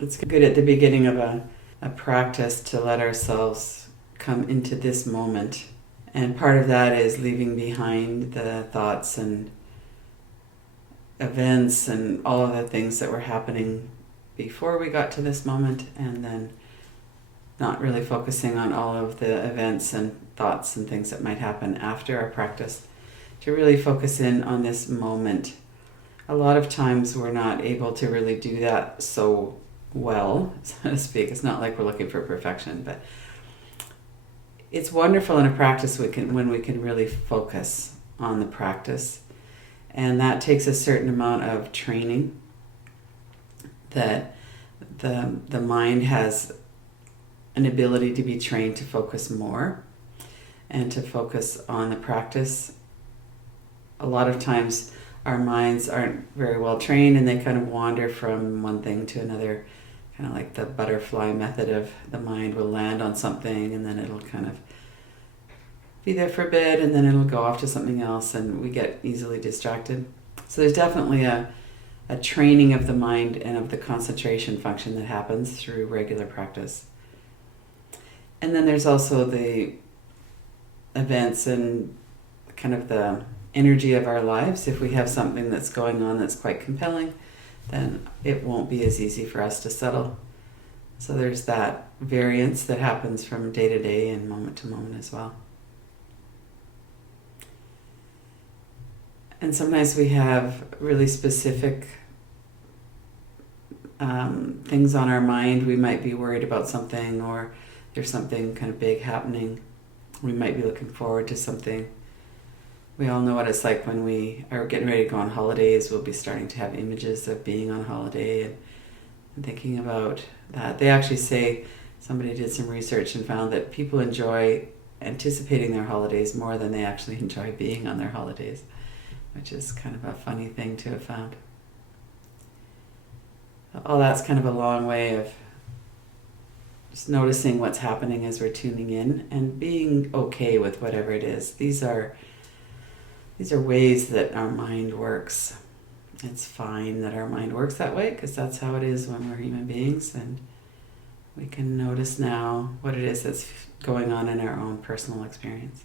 It's good at the beginning of a practice to let ourselves come into this moment. And part of that is leaving behind the thoughts and events and all of the things that were happening before we got to this moment, and then not really focusing on all of the events and thoughts and things that might happen after our practice, to really focus in on this moment. A lot of times we're not able to really do that so well, so to speak. It's not like we're looking for perfection, but it's wonderful in a practice when we can really focus on the practice. And that takes a certain amount of training, that the mind has an ability to be trained to focus more and to focus on the practice. A lot of times our minds aren't very well trained and they kind of wander from one thing to another, kind of like the butterfly method of the mind will land on something and then it'll kind of be there for a bit and then it'll go off to something else, and we get easily distracted. So there's definitely a training of the mind and of the concentration function that happens through regular practice. And then there's also the events and kind of the energy of our lives. If we have something that's going on that's quite compelling, then it won't be as easy for us to settle. So there's that variance that happens from day to day and moment to moment as well. And sometimes we have really specific things on our mind. We might be worried about something, or there's something kind of big happening. We might be looking forward to something. We all know what it's like when we are getting ready to go on holidays. We'll be starting to have images of being on holiday and thinking about that. They actually say, somebody did some research and found that people enjoy anticipating their holidays more than they actually enjoy being on their holidays, which is kind of a funny thing to have found. All that's kind of a long way of just noticing what's happening as we're tuning in and being okay with whatever it is. These are ways that our mind works. It's fine that our mind works that way, because that's how it is when we're human beings, and we can notice now what it is that's going on in our own personal experience.